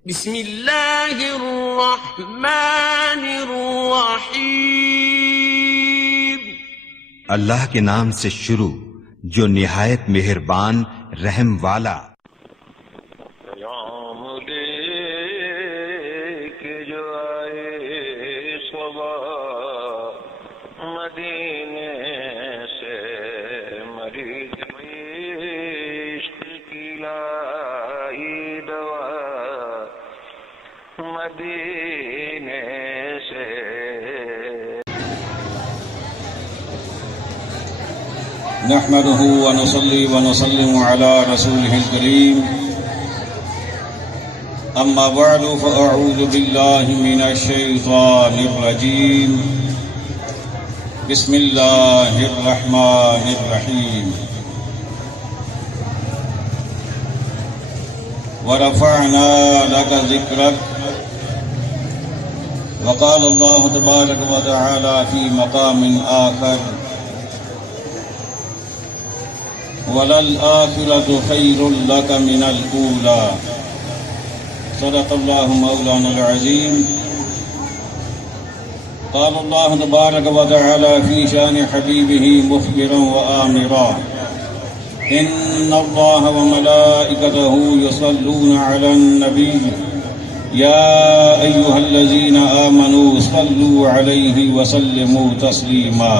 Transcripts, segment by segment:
بسم اللہ الرحمن الرحیم۔ اللہ کے نام سے شروع جو نہایت مہربان رحم والا۔ پیام دے کے جو آئے صبح مدینے سے، مریض عشق کی لائی دوا مدینے سے۔ نحمده ونصلي ونسلم على رسوله الكريم، أما بعد فأعوذ بالله من الشيطان الرجيم، بسم الله الرحمن الرحيم۔ ورفعنا لك ذكرك، وقال الله تبارك وتعالى في مقام آخر، وَلَلْآخِرَةُ خَيْرٌ لَكَ مِنَ الْأُولَى۔ صدق الله مولانا العظيم۔ قال الله تبارك وتعالى في شان حبيبه مخبرا وآمرا، إن الله وملائكته يصلون على النبي يا أيها الذين آمنوا صلوا عليه وسلموا تسليما۔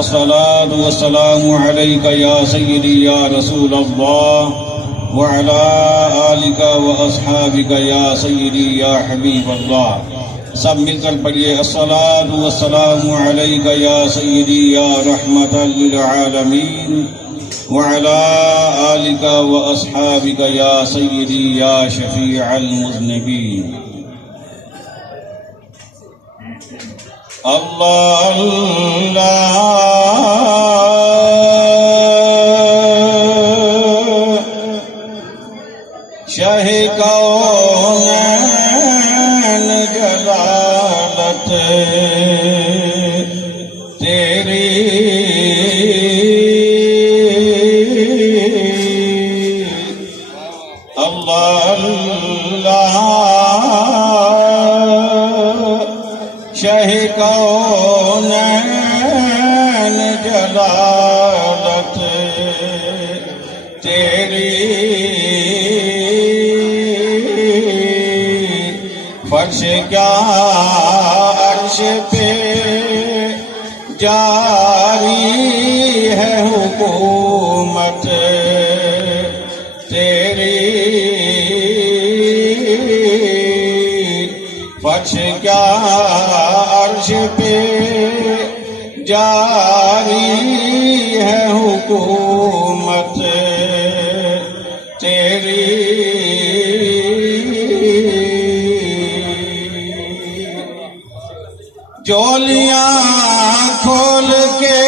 الصلاة والسلام عليك يا سيدي يا رسول الله، وعلى آلك وأصحابك يا سيدي يا حبيب الله۔ سب مل کر پڑھیے، الصلاة والسلام عليك يا سيدي يا رحمة للعالمين، وعلى آلك وأصحابك يا سيدي يا شفيع المذنبين۔ اللہ شاہ کونین جلالت تیری، اللہ شاہ کونین جلالت تیری، فرش کیا عرش پہ جاری ہے حکومت تیری، فرش کیا عرش پہ جاری ہے حکومت تیری، چولیاں کھول کے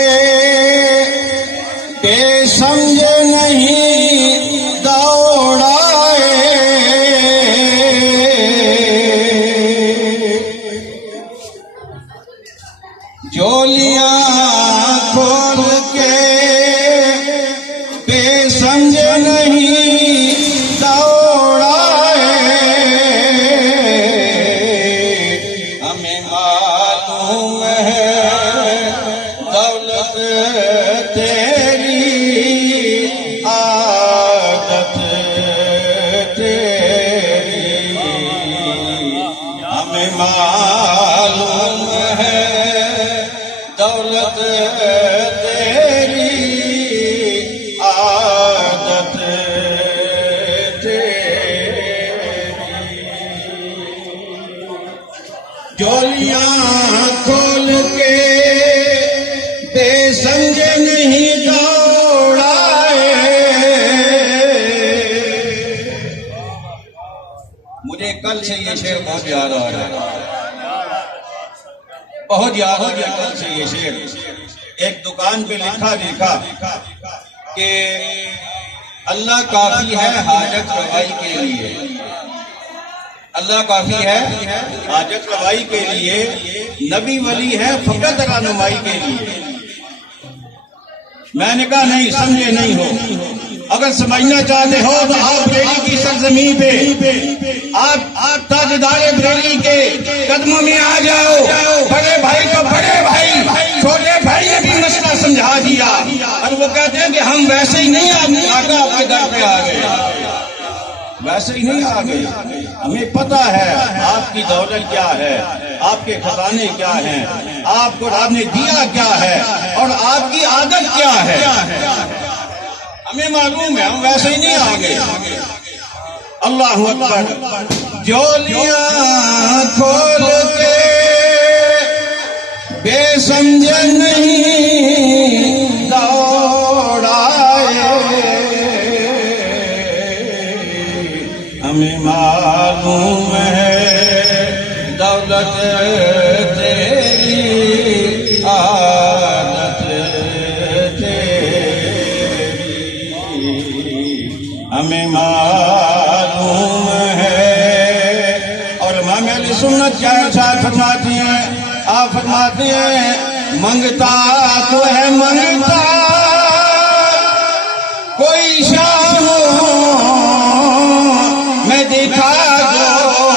بے سمجھ نہیں دوڑائے، چولیاں کھول کے بے سمجھ نہیں دوڑائے، ہمیں معلوم ہے دولت تیری، عادت تیری، ہمیں معلوم ہے دولت تیری، عادت تیری، چولیاں کھول کے بے سمجھ نہیں دوڑائے۔ مجھے کل سے یہ شعر بہت یاد آ رہا ہے، بہت یاد آ گیا کل سے یہ شعر۔ ایک دکان پہ لکھا دیکھا کہ اللہ کافی ہے حاجت روائی کے لیے، اللہ کافی ہے حاجت روائی کے لیے، نبی ولی ہے فقط رہنمائی کے لیے۔ میں نے کہا نہیں، سمجھے نہیں ہو، اگر سمجھنا چاہتے ہو تو آپ بریلی کی سرزمین پہ آپ تاجدار بریلی کے قدموں میں آ جاؤ. بڑے بھائی کو بڑے بھائی، چھوٹے بھائی نے بھی مسئلہ سمجھا دیا، اور وہ کہتے ہیں کہ ہم ویسے ہی نہیں آگا آپ کے در پہ آ گئے، ویسے ہی نہیں آ گئے. ہمیں پتا ہے آپ کی دولت کیا ہے، آپ کے خزانے کیا ہیں، آپ کو رب نے دیا کیا ہے، اور آپ کی عادت کیا ہے. ہمیں معلوم ہے، ہم ویسے ہی نہیں آ گئے. اللہ اکبر. جولیاں کھول کے بے سمجھ نہیں دوڑائے، ہمیں معلوم ہے دولت تیری عادت تیری، ہمیں معلوم ہے. اور امام اہل سنت کیا ارشاد فرماتے ہیں؟ آپ فرماتے ہیں منگتا تو ہے منگتا کوئی شام میں دکھا دو،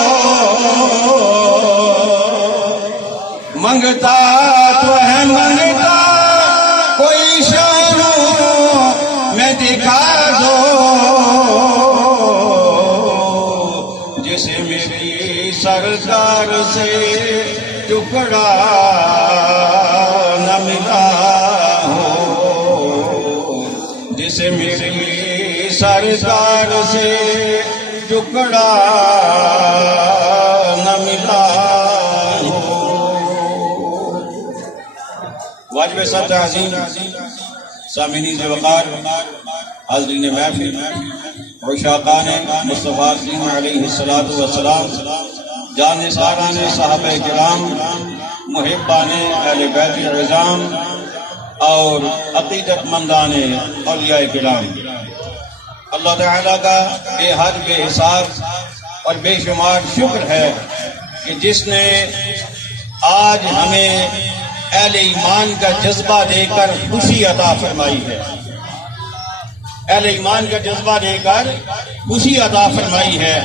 منگتا تو ہے منگتا کوئی شام میں دکھا دو، جسے میری سرکار سے ٹکڑا نہ ملا ہو، جسے میری سرکار سے ٹکڑا نہ ملا ہو. واجب سب عظیم سامعین وقار، حاضرین محفل، عشاقان مصطفیٰ کریم علیہ الصلوۃ والسلام، جان ساران صحابہ کرام، محبان اہل بیت العظام، اور عقیدت مندان اولیاء کرام، اللہ تعالیٰ کا بے حد بے حساب اور بے شمار شکر ہے کہ جس نے آج ہمیں اہل ایمان کا جذبہ دے کر خوشی عطا فرمائی ہے، اہل ایمان کا جذبہ دے کر خوشی عطا فرمائی ہے.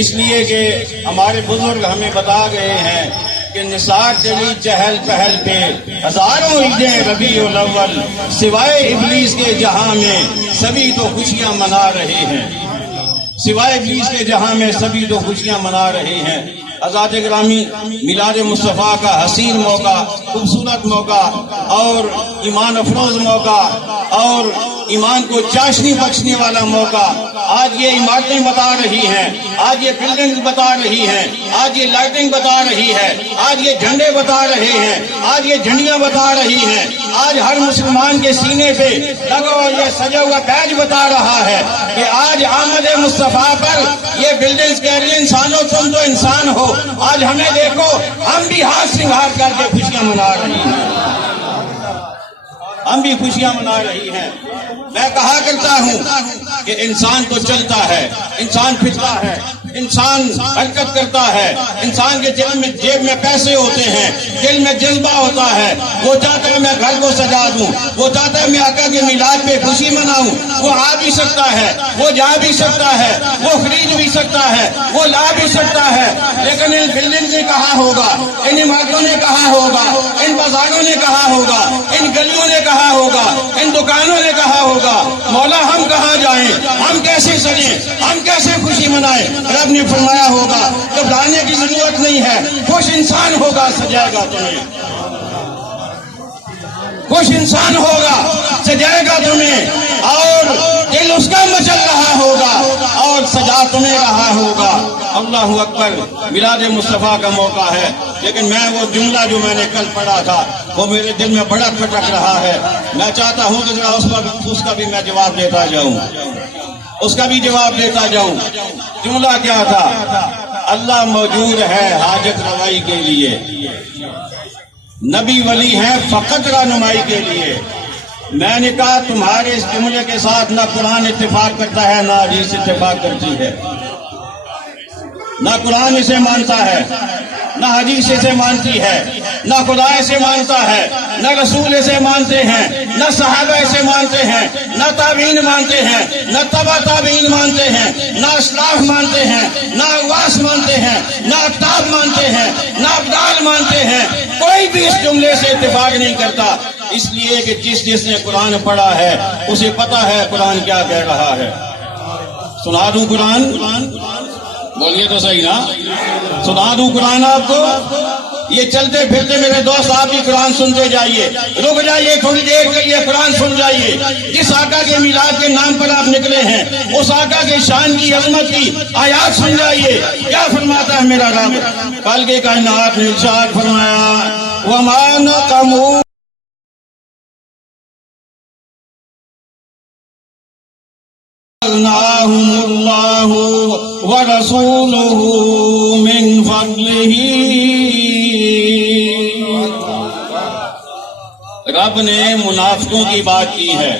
اس لیے کہ ہمارے بزرگ ہمیں بتا گئے ہیں کہ نثار چلی چہل پہل پہ ہزاروں عیدیں ربیع الاول، سوائے ابلیس کے جہاں میں سبھی تو خوشیاں منا رہے ہیں، سوائے ابلیس کے جہاں میں سبھی تو خوشیاں منا رہے ہیں. حضرات گرامی، میلاد مصطفیٰ کا حسین موقع، خوبصورت موقع، اور ایمان افروز موقع، اور ایمان کو چاشنی بخشنے والا موقع، آج یہ عمارتیں بتا رہی ہیں، آج یہ بلڈنگ بتا رہی ہیں، آج یہ لائٹنگ بتا رہی ہے، آج یہ جھنڈے بتا رہے ہیں، آج یہ جھنڈیاں بتا رہی ہیں، آج ہر مسلمان کے سینے پہ لگا ہوا یہ سجا ہوا بیج بتا رہا ہے کہ آج آمد مصطفیٰ پر یہ بلڈنگز کہہ رہی ہیں انسانوں تم تو انسان ہو. آج ہمیں دیکھو، ہم بھی ہاتھ سنگھار کر کے خوشیاں منا رہی ہیں، ہم بھی خوشیاں منا رہی ہیں. میں کہا کرتا ہوں کہ انسان تو چلتا ہے، انسان پھرتا ہے، انسان حرکت کرتا ہے، انسان کے دل میں جیب میں پیسے ہوتے ہیں، دل میں جذبہ ہوتا ہے، وہ چاہتا ہے میں گھر کو سجا دوں، وہ چاہتا ہے میں آقا کے میلاد پہ خوشی مناؤں. وہ آ بھی سکتا ہے، وہ جا بھی سکتا ہے، وہ خرید بھی سکتا ہے، وہ لا بھی سکتا ہے، لیکن ان بلڈنگ نے کہا ہوگا، ان عمارتوں نے کہا ہوگا، ان بازاروں نے کہا ہوگا، ان گلیوں نے کہا ہوگا، ان دکانوں نے کہا ہوگا، مولا ہم کہاں جائیں، ہم کیسے سجیں، ہم کیسے خوشی منائیں. رب نے فرمایا ہوگا گھبرانے کی ضرورت نہیں ہے، خوش انسان ہوگا سجائے گا تمہیں، خوش انسان ہوگا سجائے گا تمہیں، اور دل اس کا مچل رہا ہوگا اور سجا تمہیں رہا ہوگا. اللہ اکبر. میلاد مصطفیٰ کا موقع ہے، لیکن میں وہ جملہ جو میں نے کل پڑھا تھا وہ میرے دل میں بڑا کھٹک رہا ہے. میں چاہتا ہوں کہ ذرا اس کا بھی میں جواب دیتا جاؤں، اس کا بھی جواب دیتا جاؤں. جملہ کیا تھا؟ اللہ موجود ہے حاجت روائی کے لیے، نبی ولی ہیں فقط رہنمائی کے لیے. میں نے کہا تمہارے اس جملے کے ساتھ نہ قرآن اتفاق کرتا ہے نہ حدیث اتفاق کرتی ہے، نہ قرآن اسے مانتا ہے نہ حدیث سے مانتی ہے، نہ خدا سے مانتا ہے، نہ رسول سے مانتے ہیں، نہ صحابہ سے مانتے ہیں، نہ تابعین مانتے ہیں، نہ تبع تابعین مانتے ہیں، نہ اسلاف مانتے ہیں، نہ اواس مانتے ہیں، نہ اقطاب مانتے ہیں، نہ ابدال مانتے ہیں، کوئی بھی اس جملے سے اتفاق نہیں کرتا، اس لیے کہ جس نے قرآن پڑھا ہے اسے پتا ہے قرآن کیا کہہ رہا ہے۔ سنا دوں قرآن؟ بولیے تو صحیح نا، سنا دوں قرآن آپ کو؟ یہ چلتے پھرتے میرے دوست آپ بھی قرآن سنتے جائیے، رک جائیے تھوڑی دیر کے لیے، قرآن سن جائیے۔ جس آقا کے میلاد کے نام پر آپ نکلے ہیں اس آقا کے شان کی عظمت کی آیات سن جائیے، کیا فرماتا ہے میرا رب؟ کل کے کائنات نے ارشاد فرمایا وَمَا نَقَمُوا أَغْنَاهُمُ اللَّهُ وَرَسُولُهُ مِنْ فَضْلِهِ۔ رب نے منافقوں کی بات کی ہے،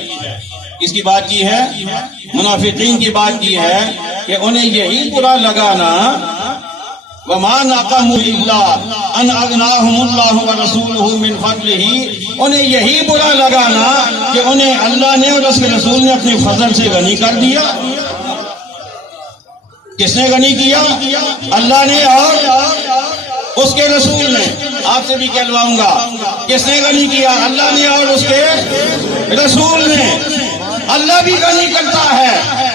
کس کی بات کی ہے؟ منافقین کی بات کی ہے کہ انہیں یہی برا لگا نا وَمَا نَقَمُوا إِلَّا أَنْ أَغْنَاهُمُ اللَّهُ وَرَسُولُهُ مِنْ فَضْلِهِ، انہیں یہی برا لگا نا کہ انہیں اللہ نے اور اس کے رسول نے اپنے فضل سے غنی کر دیا۔ کس نے غنی کیا؟ اللہ نے اور اس کے رسول نے۔ آپ سے بھی کہلواؤں گا، کس نے غنی کیا؟ اللہ نے اور اس کے رسول نے۔ اللہ بھی غنی کرتا ہے،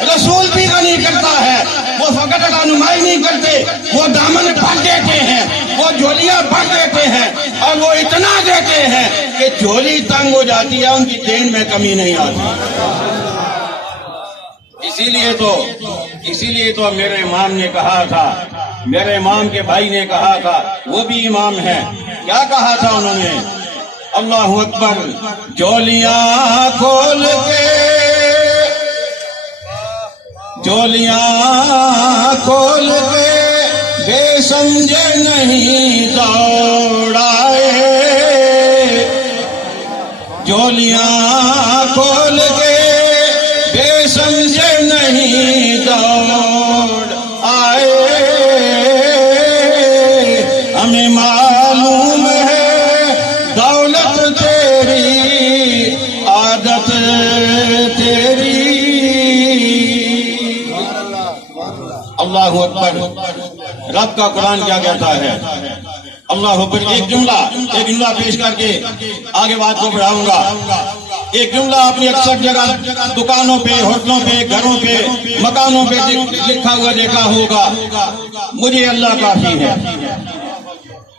رسول بھی غنی کرتا ہے، وہ فقط رہنمائی نہیں کرتے، وہ دامن بھر دیتے ہیں، وہ جھولیاں بھر دیتے ہیں، اور وہ اتنا دیتے ہیں کہ جھولی تنگ ہو جاتی ہے، ان کی دین میں کمی نہیں آتی۔ اسی لیے تو میرے امام نے کہا تھا، میرے امام کے بھائی نے کہا تھا، وہ بھی امام ہے، کیا کہا تھا انہوں نے؟ اللہ اکبر، جھولیاں کھول کے، جھولیاں کھول کے بے سمجھے نہیں دوڑائے، جھولیاں کھول کے بے سمجھے نہیں دوڑ آئے، ہمیں معلوم ہے دولت تیری عادت تیری۔ اللہ اکبر، رب کا قرآن کیا کہتا ہے؟ اللہ اکبر۔ ایک جملہ پیش کر کے آگے بات کو بڑھاؤں گا۔ ایک جملہ آپ نے اکثر جگہ دکانوں پہ، ہوٹلوں پہ، گھروں پہ، مکانوں پہ لکھا ہوا دیکھا ہوگا، مجھے اللہ کافی ہے۔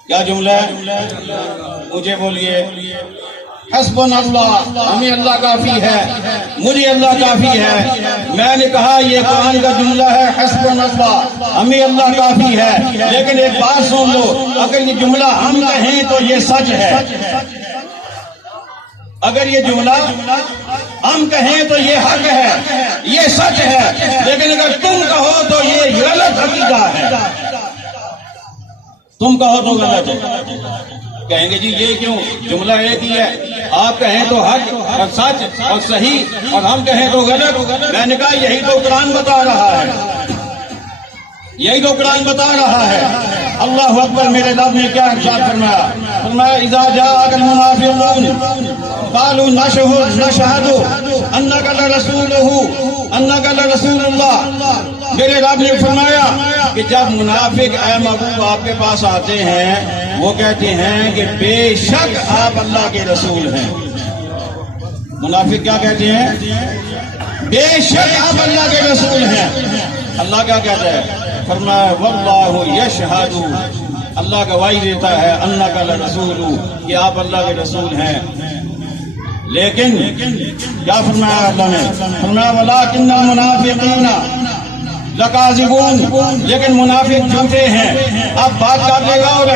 کیا جملہ ہے؟ مجھے بولیے، حسبنا اللہ، ہمیں اللہ کافی ہے، مجھے اللہ کافی ہے۔ میں نے کہا یہ قرآن کا جملہ ہے، حسبنا اللہ، ہمیں اللہ کافی ہے، لیکن ایک بات سن لو، اگر یہ جملہ ہم کہیں تو یہ سچ ہے، اگر یہ جملہ ہم کہیں تو یہ حق ہے، یہ سچ ہے، لیکن اگر تم کہو تو یہ غلط عقیدہ ہے، تم کہو تو غلط ہے۔ کہیں گے جی یہ کیوں؟ جملہ ایک ہی ہے، آپ کہیں تو حق اور سچ اور صحیح، اور ہم کہیں تو غلط۔ میں نے کہا یہی تو قرآن بتا رہا ہے، یہی تو قرآن بتا رہا ہے۔ اللہ اکبر، میرے رب نے کیا ارشاد فرمایا؟ فرمایا اذا جاءك المنافقون قالوا نشهد انك لرسول اللہ۔ میرے رب نے فرمایا کہ جب منافق اے محبوب آپ کے پاس آتے ہیں، وہ کہتے ہیں کہ بے شک آپ اللہ کے رسول ہیں۔ منافق کیا کہتے ہیں؟ بے شک آپ اللہ کے رسول ہیں۔ اللہ کیا کہتا ہے؟ فرمایا واللہ یشہد، اللہ گواہی دیتا ہے انک لرسول، کہ آپ اللہ کے رسول ہیں۔ لیکن کیا فرمایا اللہ نے؟ فرمایا ولکن المنافقین لکاذبون، لیکن منافق جھوٹے ہیں۔ اب بات کر لے گا، اور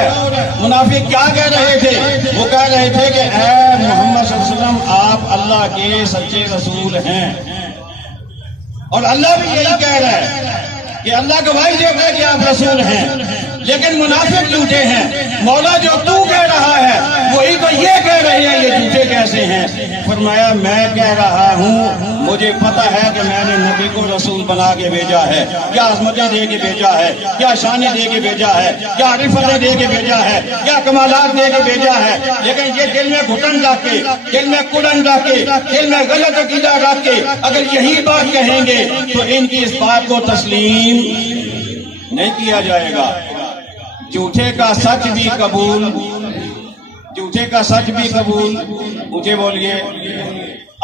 منافق کیا کہہ رہے تھے؟ وہ کہہ رہے تھے کہ اے محمد صلی اللہ علیہ وسلم آپ اللہ کے سچے رسول ہیں، اور اللہ بھی یہی کہہ رہا ہے کہ اللہ گواہی دے رہا ہے کہ آپ رسول ہیں۔ لیکن منافق جھوٹے ہیں. مولا جو تو کہہ رہا ہے وہی تو یہ کہہ رہے ہیں, یہ جھوٹے کیسے ہیں؟ فرمایا میں کہہ رہا ہوں, مجھے پتا ہے کہ میں نے نبی کو رسول بنا کے بھیجا ہے, کیا عظمتیں دے کے بھیجا ہے, کیا شانیں دے کے بھیجا ہے, کیا رفتیں دے کے بھیجا ہے, کیا کمالات دے کے بھیجا ہے. لیکن یہ دل میں گھٹن رکھ کے, دل میں کڑن رکھ کے, دل میں غلط عقیدہ رکھ کے اگر یہی بات کہیں گے تو ان کی اس بات کو تسلیم نہیں کیا جائے گا. جھوٹے کا سچ بھی قبول, جھوٹے کا سچ بھی قبول. مجھے بولیے,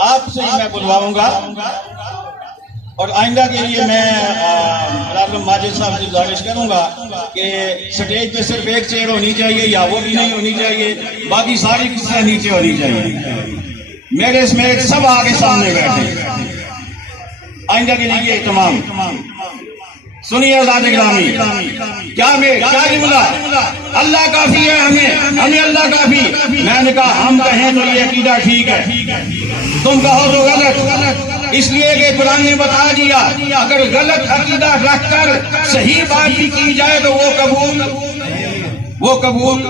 آپ سے ہی میں بلواؤں گا اور آئندہ کے لیے میں علامہ ماجد صاحب سے گزارش کروں گا کہ سٹیج پہ صرف ایک چیئر ہونی چاہیے, یا وہ بھی نہیں ہونی چاہیے, باقی ساری کرسیاں نیچے ہونی چاہیے. میرے اس میں سب آگے سامنے بیٹھے. آئندہ کے لیے اہتمام. سنیے آزاد گرامی, کیا جملہ, اللہ کافی ہے ہمیں اللہ کافی. میں نے کہا ہم کہیں تو یہ عقیدہ ٹھیک ہے, تم کہو تو غلط, اس لیے کہ قرآن نے بتا دیا اگر غلط عقیدہ رکھ کر صحیح بات بھی کی جائے تو وہ قبول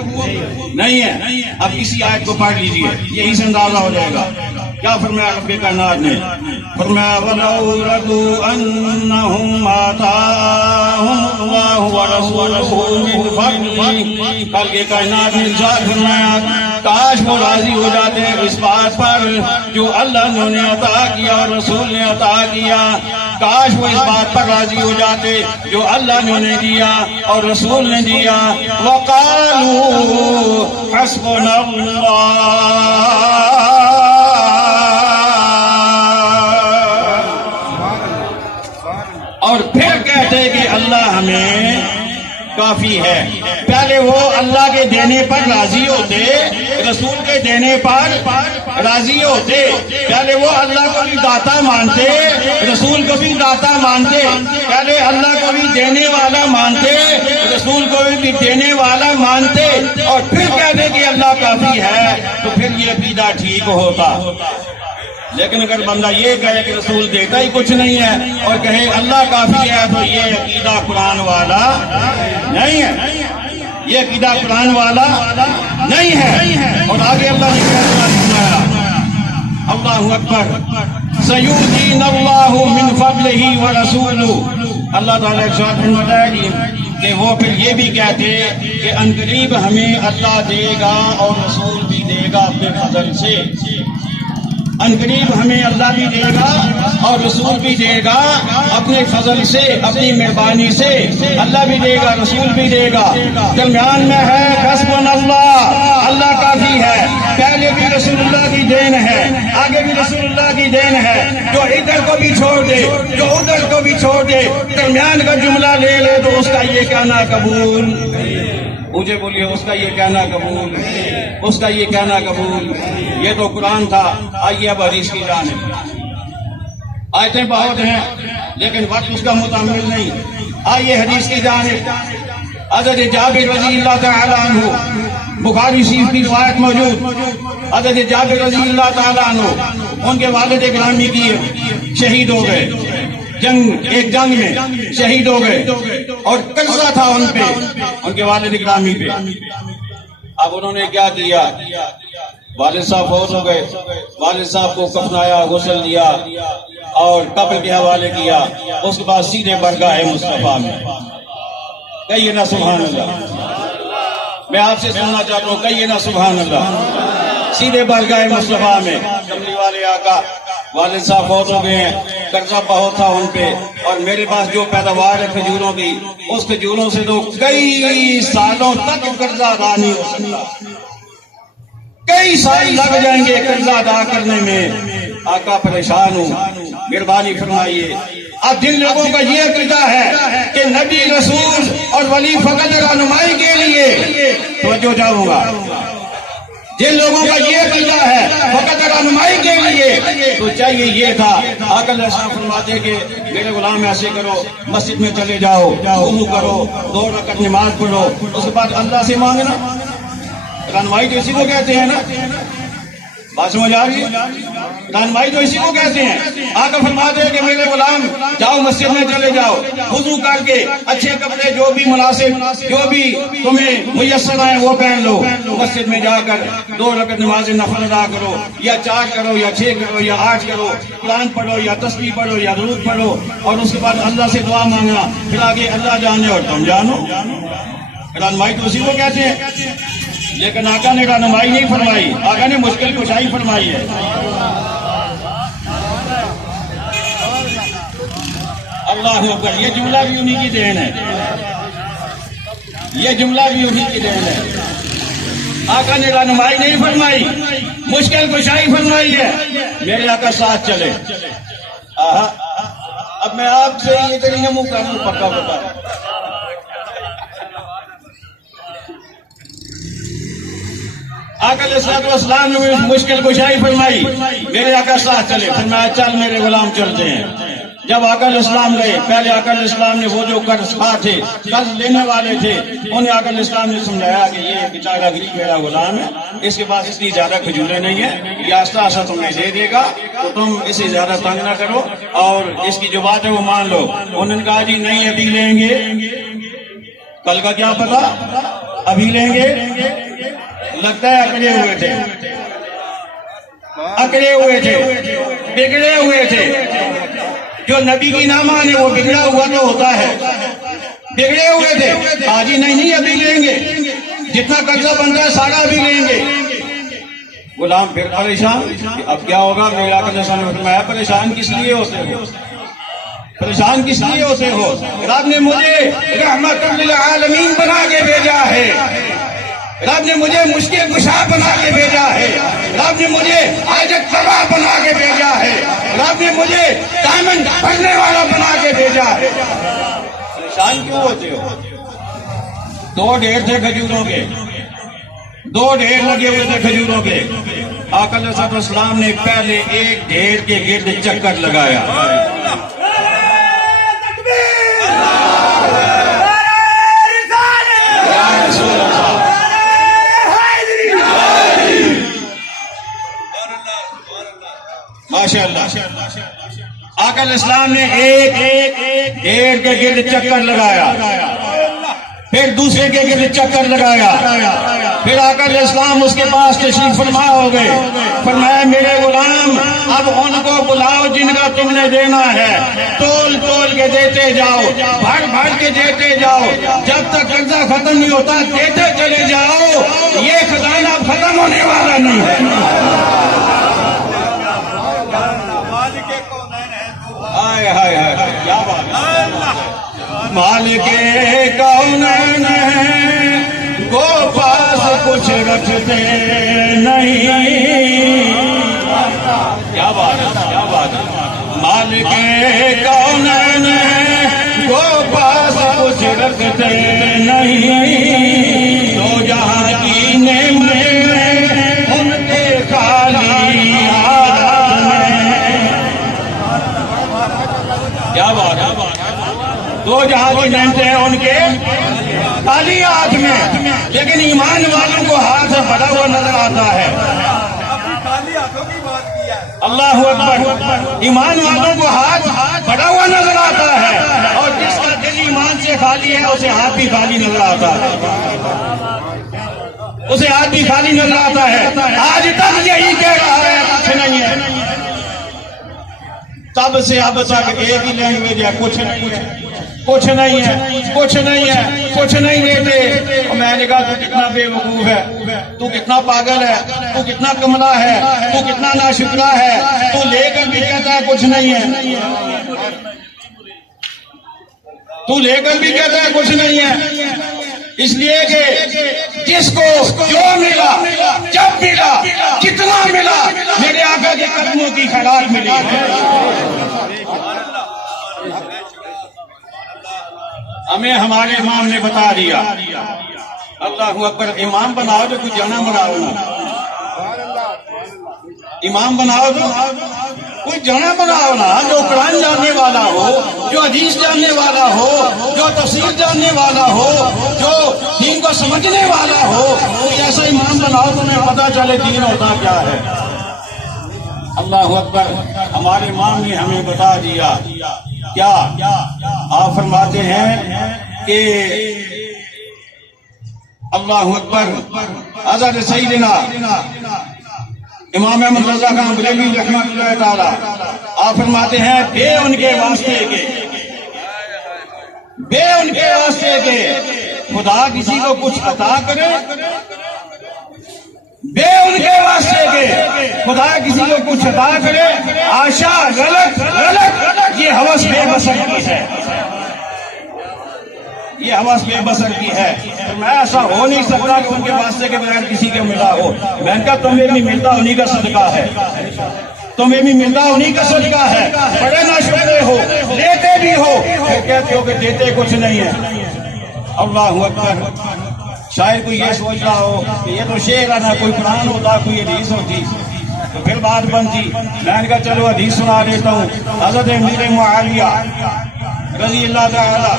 نہیں ہے. اب اسی آیت کو پڑھ لیجئے, یہی سے اندازہ ہو جائے گا. کیا فرمایا رب کائنات نے؟ فرمایا وَلَوْ رَدُوا أَنَّهُمْ آتَاهُمُ اللَّهُ وَرَسُولُهُ مِنْ فَضْلِهِ. خالق کائنات نے ارشاد فرمایا کاش وہ راضی ہو جاتے اس بات پر جو اللہ نے انہیں عطا کیا اور رسول نے عطا کیا. کاش وہ اس بات پر راضی ہو جاتے جو اللہ نے انہیں دیا اور رسول نے دیا. وَقَالُوا حَسْبُنَا اللَّهُ, اور پھر کہتے کہ اللہ ہمیں کافی ہے. پہلے وہ اللہ کے دینے پر راضی ہوتے, رسول کے دینے پر راضی ہوتے. پہلے وہ اللہ کو بھی داتا مانتے, رسول کو بھی داتا مانتے. پہلے اللہ کو بھی دینے والا مانتے, رسول کو بھی دینے والا مانتے, اور پھر کہتے کہ اللہ کافی ہے, تو پھر یہ عقیدہ ٹھیک ہوتا. لیکن اگر بندہ یہ کہے کہ رسول دیتا ہی کچھ نہیں ہے اور کہے اللہ کافی ہے, تو یہ عقیدہ قرآن والا نہیں ہے, یہ عقیدہ قرآن والا نہیں ہے. اور آگے اللہ نے کیا فرمایا, اللہ اکبر, سیؤتین اللہ من فضلہ ورسولہ. اللہ تعالیٰ ارشاد فرماتا کہ وہ پھر یہ بھی کہتے کہ عنقریب ہمیں اللہ دے گا اور رسول بھی دے گا اپنے فضل سے. عنقریب ہمیں اللہ بھی دے گا اور رسول بھی دے گا اپنے فضل سے, اپنی مہربانی سے. اللہ بھی دے گا, رسول بھی دے گا. درمیان میں ہے حسبنا اللہ, اللہ کافی ہے. پہلے بھی رسول اللہ کی دین ہے, آگے بھی رسول اللہ کی دین ہے. جو ادھر کو بھی چھوڑ دے, جو ادھر کو بھی چھوڑ دے, درمیان کا جملہ لے لے تو اس کا یہ کہنا قبول. مجھے بولیے, اس کا یہ کہنا قبول, اس کا یہ کہنا قبول. یہ تو قرآن تھا. آئیے اب حدیث کی جانب. آیتیں بہت ہیں لیکن وقت اس کا متحمل نہیں. آئیے حدیث کی جانب. حضرت جابر رضی اللہ تعالی عنہ, بخاری شریف کی روایت موجود. حضرت جابر رضی اللہ تعالی عنہ, ان کے والد گرامی کی شہید ہو گئے, ایک جنگ میں شہید ہو گئے, اور قرضہ تھا ان پہ, ان کے والد گرامی پہ. اب انہوں نے کیا کیا, والد صاحب فوت ہو گئے, والد صاحب کو کفنایا, غسل دیا اور قبر کے حوالے کیا. اس کے بعد سیدھے برگاہ مصطفیٰ میں. کہیے نا سبحان اللہ. میں آپ سے سننا چاہتا ہوں, کہیے نا سبحان اللہ. سیدھے برگاہ مصطفیٰ میں کملی والے آقا, والد صاحب فوت ہو گئے ہیں, قرضہ بہت تھا ان پہ, اور میرے پاس جو پیداوار ہے کھجوروں کی, اس کھجوروں سے تو کئی سالوں تک قرضہ ادا نہیں ہو سکتا. کئی سال لگ جائیں گے قرضہ ادا کرنے میں. آقا پریشان ہوں, مہربانی فرمائیے. اب جن لوگوں کا یہ عقیدہ ہے کہ نبی رسول اور ولی فقط رہنمائی کے لیے, توجہ چاہوں گا, جن لوگوں کا یہ عقیدہ ہے فقط رہنمائی کے لیے, تو چاہیے یہ تھا. آقا علیہ السلام فرماتے کہ میرے غلام ایسے کرو, مسجد میں چلے جاؤ, وضو کرو, 2 رکعت نماز پڑھو, اس کے بعد اللہ سے مانگنا. رہنمائی تو اسی کو کہتے ہیں نا. بات سمجھ آ رہی ہے؟ رہنمائی تو اسی کو کہتے ہیں. آقا فرماتے ہیں کہ میرے غلام جاؤ مسجد میں چلے جاؤ, وضو کر کے اچھے کپڑے جو بھی مناسب جو بھی تمہیں میسر آئے وہ پہن لو, مسجد میں جا کر 2 رکعت نماز نفل ادا کرو, یا 4 کرو یا 6 کرو یا 8 کرو, قرآن پڑھو یا تسبیح پڑھو یا درود پڑھو, اور اس کے بعد اللہ سے دعا مانگنا, پھر آگے اللہ جانے اور تم جانو. رہنمائی تو اسی کو کہتے ہیں. لیکن آقا نے رہنمائی نہیں فرمائی, آقا نے مشکل کشائی فرمائی ہے. اللہ اکبر. یہ جملہ بھی انہی کی دین ہے, یہ جملہ بھی انہی کی دین ہے. آقا نے رہنمائی نہیں فرمائی, مشکل کشائی فرمائی ہے. میرے آقا ساتھ چلے. اب میں آپ سے یہ تو نہیں منہ کر لوں پکا بتا. آقا علیہ الصلوۃ والسلام نے مشکل کشائی فرمائی, میرے آقا ساتھ چلے. فرمایا چل میرے غلام چلتے ہیں. جب آقا علیہ السلام گئے, پہلے آقا علیہ السلام نے وہ جو قرض خواہ تھے, قرض لینے والے تھے, انہیں آقا علیہ السلام نے سمجھایا کہ یہ بیچارہ غریب میرا غلام ہے, اس کے پاس اتنی زیادہ کھجوریں نہیں ہیں, یہ آہستہ آہستہ تمہیں دے دے گا, تو تم اسے زیادہ تنگ نہ کرو اور اس کی جو بات ہے وہ مان لو. انہوں نے کہا جی نہیں ابھی لیں گے, کل کا کیا پتا, ابھی لیں گے. لگتا ہے اکڑے ہوئے تھے, اکڑے ہوئے تھے, بگڑے ہوئے تھے. جو نبی کی نہ مانے وہ بگڑا ہوا تو ہوتا ہے. بگڑے ہوئے تھے, آجی نہیں ابھی لیں گے, جتنا قرضہ بنتا ہے سارا ابھی لیں گے. غلام پھر پریشان, اب کیا ہوگا. میرے آقا نے فرمایا پریشان کس لیے ہوتے ہو, پریشان کس لیے ہوتے ہو. رب نے مجھے رحمت للعالمین بنا کے بھیجا ہے, رب نے مجھے مشکل کشا بنا کے بھیجا ہے, رب نے مجھے حاجت روا بنا کے بھیجا ہے, رب نے مجھے دامن بھرنے والا بنا کے بھیجا ہے. پریشان کیوں ہوتے ہو. 2 ڈھیر تھے کھجوروں کے, 2 ڈھیر لگے ہوئے تھے کھجوروں کے. آقا علیہ الصلوۃ والسلام نے پہلے ایک ڈھیر کے گرد چکر لگایا. ماشاء اللہ. آقا علیہ السلام نے ایک ڈھیر کے گرد چکر لگایا, پھر دوسرے کے گرد چکر لگایا, پھر آقا علیہ السلام اس کے پاس تشریف فرما ہو گئے. فرمایا میرے غلام اب ان کو بلاؤ جن کا تم نے دینا ہے, تول تول کے دیتے جاؤ, بھر بھر کے دیتے جاؤ, جب تک قرضہ ختم نہیں ہوتا دیتے چلے جاؤ. یہ خزانہ ختم ہونے والا نہیں ہے. کیا بات. مالک کونین کو پاس کچھ رکھتے نہیں. کیا بات ہے, کیا بات ہے. مالک کونین کو پاس کچھ رکھتے نہیں. دو جہاں کی نعمتیں ان کے خالی ہاتھ میں. کیا بات ہے. 2 جہاں کی نعمتیں ہیں ان کے خالی ہاتھ میں, لیکن ایمان والوں کو ہاتھ سے بڑا ہوا نظر آتا ہے. اللہ اکبر. ایمان والوں کو ہاتھ بڑا ہوا نظر آتا ہے, اور جس کا دل ایمان سے خالی ہے اسے ہاتھ بھی خالی نظر آتا ہے, اسے ہاتھ بھی خالی نظر آتا ہے. آج تک یہی کہہ رہا ہے کچھ نہیں ہے. تب سے اب تک ایک ہی لینگویج ہے, کچھ نہیں ہے, کچھ نہیں ہے, کچھ نہیں ہے, کچھ نہیں دیتے. میں نے کہا تو کتنا بے وقوف ہے, تو کتنا پاگل ہے, تو کتنا کملا ہے, تو کتنا ناشکرا ہے, تو لے کر بھی کہتا ہے کچھ نہیں ہے, تو لے کر بھی کہتا ہے کچھ نہیں ہے. اس لیے کہ جس کو جو ملا, جب ملا, کتنا ملا, میرے آقا کے قدموں کی خیرات ملی ہے. ہمیں ہمارے امام نے بتا دیا. اللہ اکبر. امام بناؤ تو کچھ جانا بناؤ نا, امام بناؤ تو کوئی جانا بناؤ نا, جو قرآن جاننے والا ہو, جو حدیث جاننے والا ہو, جو تفسیر جاننے والا ہو, جو دین کو سمجھنے والا ہو. کوئی ایسا امام بناؤ تمہیں پتا چلے دین ہوتا کیا ہے. اللہ اکبر. ہمارے امام نے ہمیں بتا دیا کیا آپ فرماتے ہیں کہ اللہ اکبر. حضرت سیدنا امام احمد رضا خان بریلوی رحمۃ اللہ تعالی آپ فرماتے ہیں بے ان کے واسطے کے خدا کسی کو کچھ عطا کرے، بے ان کے واسطے کے خدا کسی کو کچھ عطا کرے، آشا غلط یہ ہوس بے بسر کی ہے، یہ ہوس بے بسر کی ہے. میں ایسا ہو نہیں سکتا کہ ان کے واسطے کے بغیر کسی کے ملا ہو. میں نے کہا تمہیں بھی ملتا انہی کا صدقہ ہے، تمہیں بھی ملتا انہی کا صدقہ ہے. بڑے نہ شکرے ہو، لیتے بھی ہو، پھر کہتے ہو کہ دیتے کچھ نہیں ہے. اللہ اکبر. شاید کوئی یہ سوچ رہا ہو کہ یہ تو شعر ہے، نہ کوئی قرآن ہوتا کوئی حدیث ہوتی تو پھر بات بنتی. میں نے کہا چلو حدیث سنا دیتا ہوں. حضرت امیر معاویہ رضی اللہ تعالی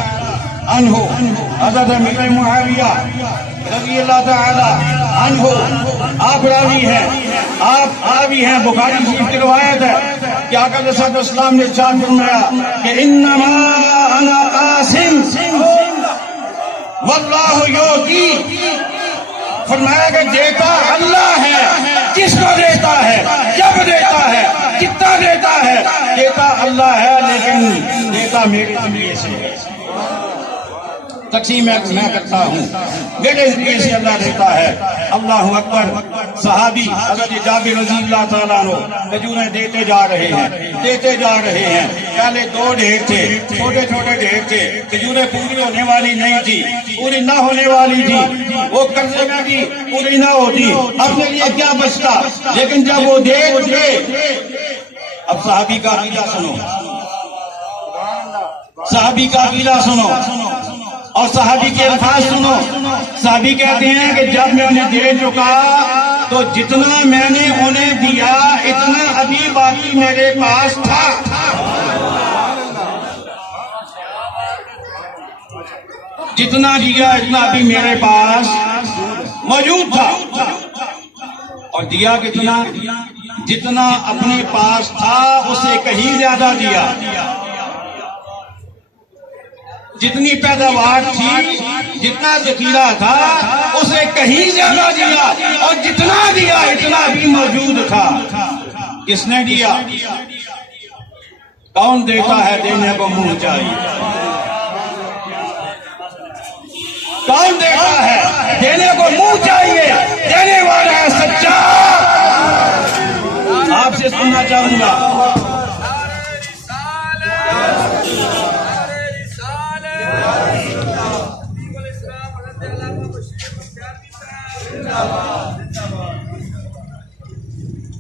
عنہ، حضرت امیر معاویہ رضی اللہ تعالی عنہ آپ راوی ہیں، آپ راوی ہیں، بخاری شریف کی روایت ہے کہ آقا علیہ الصلوۃ والسلام نے ارشاد فرمایا کہ انما انا قاسم واللہ یؤتی. فرمایا کہ دیتا اللہ ہے، جس کو دیتا ہے، جب دیتا ہے، کتنا دیتا ہے، دیتا اللہ ہے، لیکن دیتا میرے ذریعے سے ہے. تقسیم میں کرتا ہوں، میرے ذریعے سے اللہ دیتا ہے. اللہ اکبر. صحابی حضرت جابر رضی اللہ تعالیٰ عنہ کھجوریں دیتے جا رہے ہیں. پہلے 2 ڈھیر تھے، چھوٹے چھوٹے ڈھیر تھے. کھجوریں پوری ہونے والی نہیں تھی، پوری نہ ہونے والی تھی. وہ قرضے میں بھی پوری نہ ہوتی، اپنے لیے کیا بچتا. لیکن جب وہ دے چکے، اب صحابی کا عقیدہ سنو، صحابی کا عقیدہ سنو اور صحابی کے الفاظ سنو. صحابی کہتے ہیں کہ جب میں انہیں دے چکا تو جتنا میں نے انہیں دیا اتنا ابھی باقی میرے پاس تھا. جتنا دیا اتنا ابھی میرے پاس موجود تھا. اور دیا کتنا؟ جتنا اپنے پاس تھا اس سے کہیں زیادہ دیا. جتنی پیداوار تھی، جتنا ذخیرہ تھا، اسے کہیں زیادہ دیا. اور جتنا دیا اتنا بھی موجود تھا. کس نے دیا؟ کون دیتا ہے دینے کو منہ چاہیے؟ کون دیتا ہے دینے کو منہ چاہیے؟ دینے والا ہے سچا. آپ سے سننا چاہوں گا،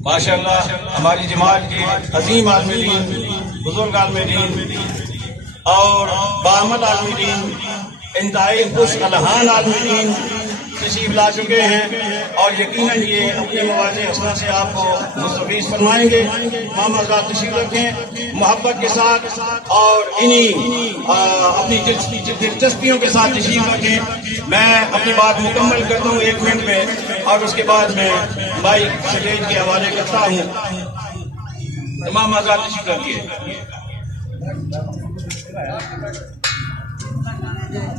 ماشاء اللہ ہماری جماعت کے عظیم عالمین، بزرگ عالمین اور بآمد عالمین، انتہائی خوش الحان عالمین تشریف لا چکے ہیں. اور یقیناً یہ اپنے مواضع حسنہ سے آپ کو مستفیض فرمائیں گے. امام حضرات تشریف رکھیں محبت کے ساتھ اور انہی اپنی دلچسپیوں کے ساتھ تشریف رکھیں. میں اپنی بات مکمل کرتا ہوں 1 منٹ میں، اور اس کے بعد میں مائک اسٹیج کے حوالے کرتا ہوں. امام حضرات تشریف رکھیے.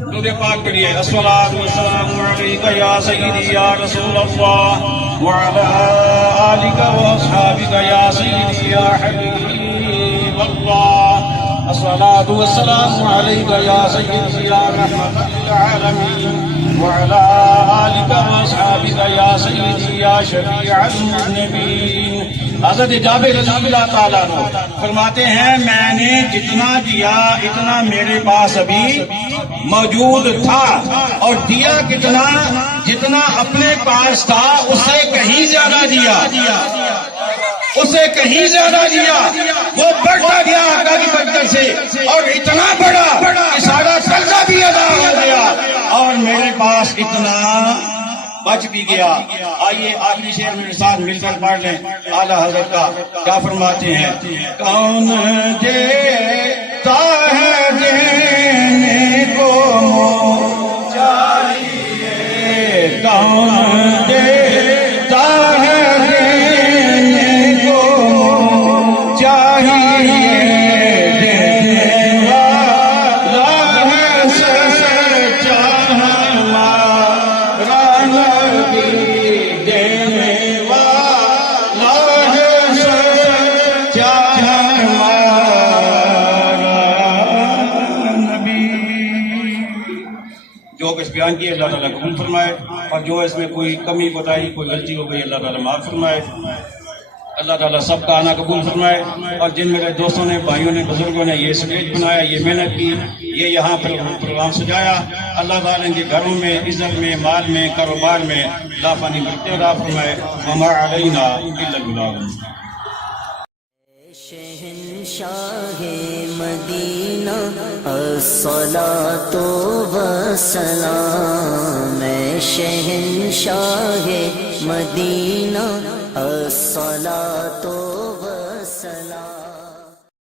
درود پاک پڑھیے. الصلاۃ والسلام علیک یا سیدی یا رسول اللہ وعلی آلک واصحابک یا سیدی یا حبیب اللہ. الصلاۃ والسلام علیک یا سیدی یا رحمت للعالمین وعلی آلک واصحابک یا سیدی یا شفیع المذنبین. حضرت جابر رضی اللہ تعالیٰ عنہ فرماتے ہیں میں نے جتنا دیا اتنا میرے پاس ابھی موجود تھا. اور دیا کتنا؟ جتنا اپنے پاس تھا اس سے کہیں زیادہ دیا، اسے کہیں زیادہ دیا. وہ بڑھتا گیا آقا کی برکت سے، اور اتنا بڑا کہ سارا قرضہ بھی ادا ہو گیا اور میرے پاس اتنا بچ بھی گیا. آئیے آخری شعر میرے ساتھ مل کر پڑھ لیں. اعلیٰ حضرت کا کیا فرماتے ہیں؟ کون دیتا ہے دینے کو منہ چاہیے، کون دیتا ہے دینے کو جو کچھ بیان کیا اللہ تعالیٰ قبول فرمائے، اور جو اس میں کوئی کمی کوتاہی کوئی غلطی ہو گئی اللہ تعالیٰ معاف فرمائے۔ اللہ تعالیٰ سب کا آنا قبول فرمائے، اور جن میرے دوستوں نے، بھائیوں نے، بزرگوں نے یہ اسٹیج بنایا، یہ محنت کی، یہ یہاں پر پروگرام سجایا، اللہ تعالیٰ ان کے گھروں میں، عزت میں، مال میں، کاروبار میں لافانی برکتیں عطا فرمائے۔ وما علینا الا البلاغ۔ شہنشاہ مدینہ الصلاۃ والسلام، شہنشاہ مدینہ الصلاۃ والسلام۔